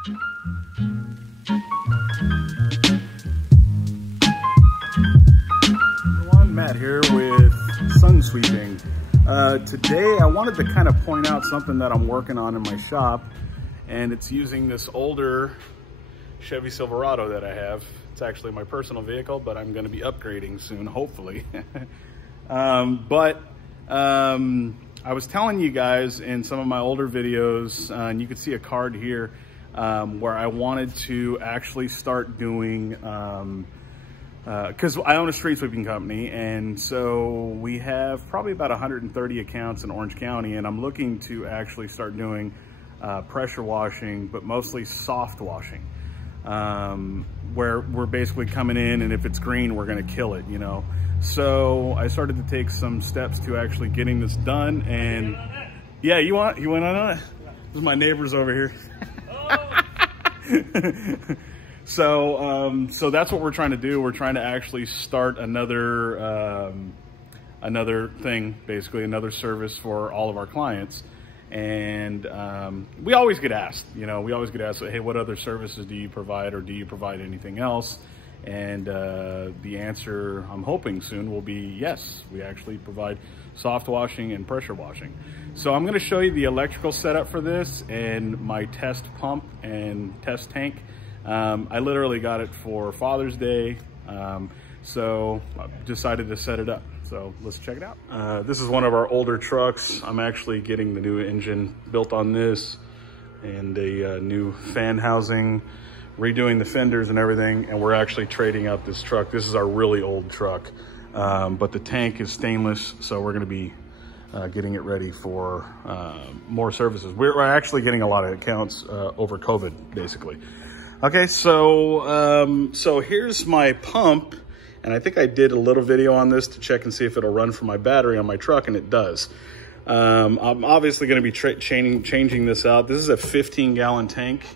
Everyone, Matt here with Sun Sweeping. Today I wanted to kind of point out something that I'm working on in my shop, and it's using this older Chevy Silverado that I have. It's actually my personal vehicle, but I'm going to be upgrading soon, hopefully. I was telling you guys in some of my older videos, and you can see a card here, where I wanted to actually start doing, because I own a street sweeping company, and so we have probably about 130 accounts in Orange County, and I'm looking to actually start doing pressure washing, but mostly soft washing, where we're basically coming in, and if it's green, we're going to kill it, you know. So I started to take some steps to actually getting this done, and yeah, you went on it? This is my neighbors over here. So that's what we're trying to do. We're trying to actually start another thing, basically another service for all of our clients. And we always get asked, you know, hey, what other services do you provide, or do you provide anything else? And the answer, I'm hoping soon, will be yes. We actually provide soft washing and pressure washing. So I'm going to show you the electrical setup for this and my test pump and test tank. I literally got it for Father's Day, so I decided to set it up. So let's check it out. This is one of our older trucks. I'm actually getting the new engine built on this, and a new fan housing, redoing the fenders and everything, and we're actually trading out this truck. This is our really old truck, but the tank is stainless, so we're going to be getting it ready for more services. We're actually getting a lot of accounts over COVID, basically. Okay, so here's my pump, and I think I did a little video on this to check and see if it'll run for my battery on my truck, and it does. I'm obviously going to be changing this out. This is a 15-gallon tank,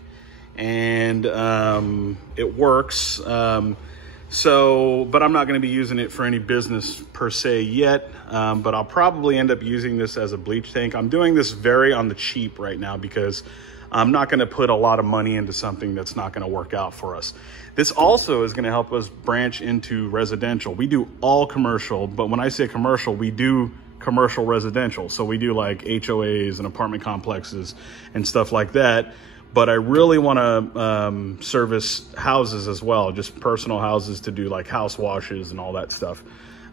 and it works. But I'm not going to be using it for any business per se yet, but I'll probably end up using this as a bleach tank. I'm doing this very on the cheap right now because I'm not going to put a lot of money into something that's not going to work out for us. This also is going to help us branch into residential. We do all commercial, but when I say commercial, we do commercial residential. So we do like HOAs and apartment complexes and stuff like that. But I really want to service houses as well, just personal houses to do like house washes and all that stuff.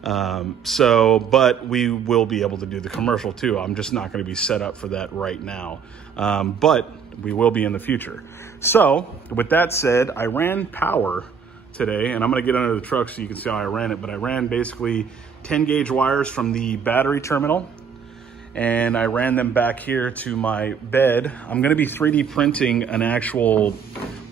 But we will be able to do the commercial too. I'm just not going to be set up for that right now. But we will be in the future. So with that said, I ran power today, and I'm going to get under the truck so you can see how I ran it. But I ran basically 10 gauge wires from the battery terminal, and I ran them back here to my bed. I'm going to be 3D printing an actual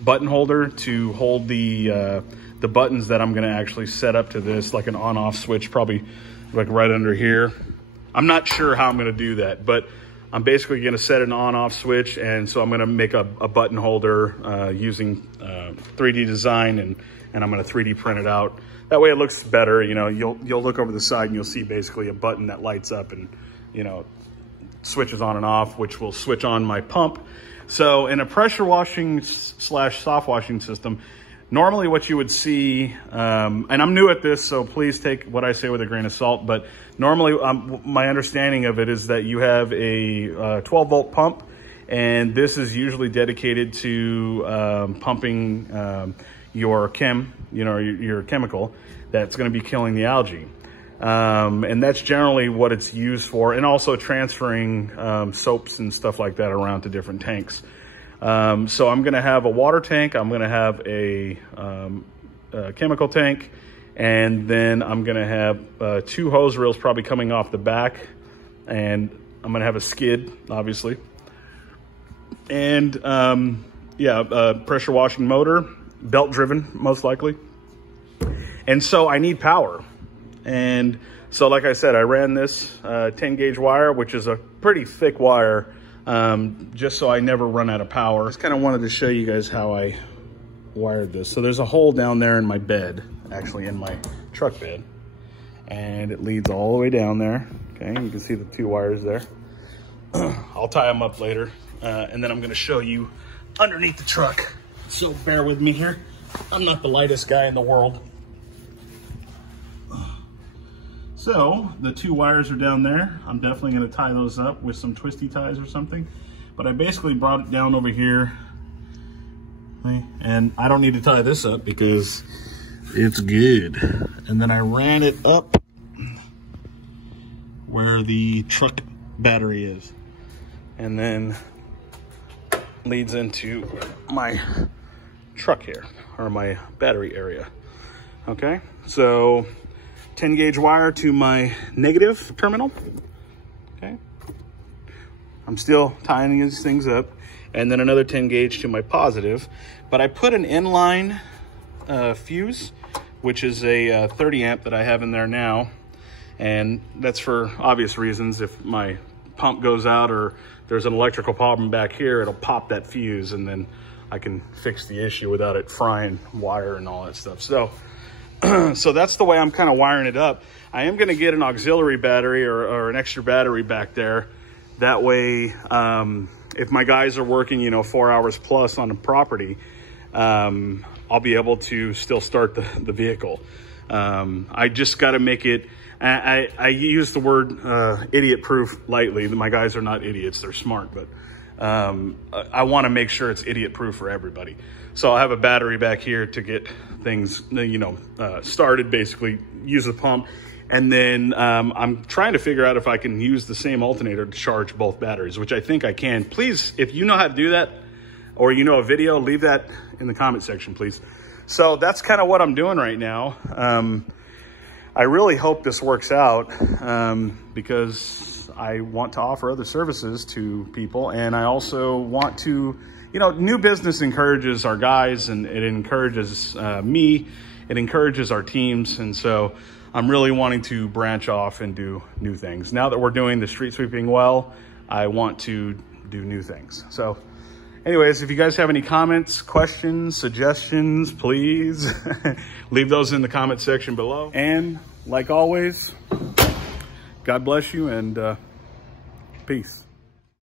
button holder to hold the buttons that I'm going to actually set up to this, like an on-off switch, probably like right under here. I'm not sure how I'm going to do that, but I'm basically going to set an on-off switch, and so I'm going to make a button holder using 3D design, and I'm going to 3D print it out. That way it looks better. You know, you'll look over the side and you'll see basically a button that lights up and, you know, switches on and off, which will switch on my pump. So in a pressure washing / soft washing system, normally what you would see, and I'm new at this, so please take what I say with a grain of salt, but normally my understanding of it is that you have a 12 volt pump, and this is usually dedicated to pumping your chemical that's going to be killing the algae. And that's generally what it's used for, and also transferring soaps and stuff like that around to different tanks. So I'm going to have a water tank, I'm going to have a chemical tank, and then I'm going to have 2 hose reels probably coming off the back, and I'm going to have a skid, obviously. And pressure washing motor, belt driven most likely. And so I need power. And so like I said, I ran this 10 gauge wire, which is a pretty thick wire, just so I never run out of power. Just kind of wanted to show you guys how I wired this. So there's a hole down there in my bed, actually in my truck bed, and it leads all the way down there. Okay, you can see the 2 wires there. I'll tie them up later, and then I'm going to show you underneath the truck. So bear with me here. I'm not the lightest guy in the world. So the 2 wires are down there. I'm definitely gonna tie those up with some twisty ties or something. But I basically brought it down over here. And I don't need to tie this up because it's good. And then I ran it up where the truck battery is. And then leads into my truck here, or my battery area. Okay, so 10 gauge wire to my negative terminal. Okay, I'm still tying these things up, and then another 10 gauge to my positive. But I put an inline fuse, which is a 30 amp that I have in there now, and that's for obvious reasons. If my pump goes out or there's an electrical problem back here, it'll pop that fuse, and then I can fix the issue without it frying wire and all that stuff. So so that's the way I'm kind of wiring it up. I am going to get an auxiliary battery or an extra battery back there. That way, if my guys are working, you know, 4 hours plus on a property, I'll be able to still start the vehicle. I just got to make it, I use the word idiot proof lightly. My guys are not idiots, they're smart, but I want to make sure it's idiot proof for everybody. So I'll have a battery back here to get things, you know, started, basically use the pump. And then I'm trying to figure out if I can use the same alternator to charge both batteries, which I think I can. Please, if you know how to do that, or you know a video, leave that in the comment section, please. So that's kind of what I'm doing right now. I really hope this works out because I want to offer other services to people. And I also want to, you know, new business encourages our guys, and it encourages me, it encourages our teams. And so I'm really wanting to branch off and do new things. Now that we're doing the street sweeping well, I want to do new things. So anyways, if you guys have any comments, questions, suggestions, please leave those in the comment section below. And like always, God bless you, and peace.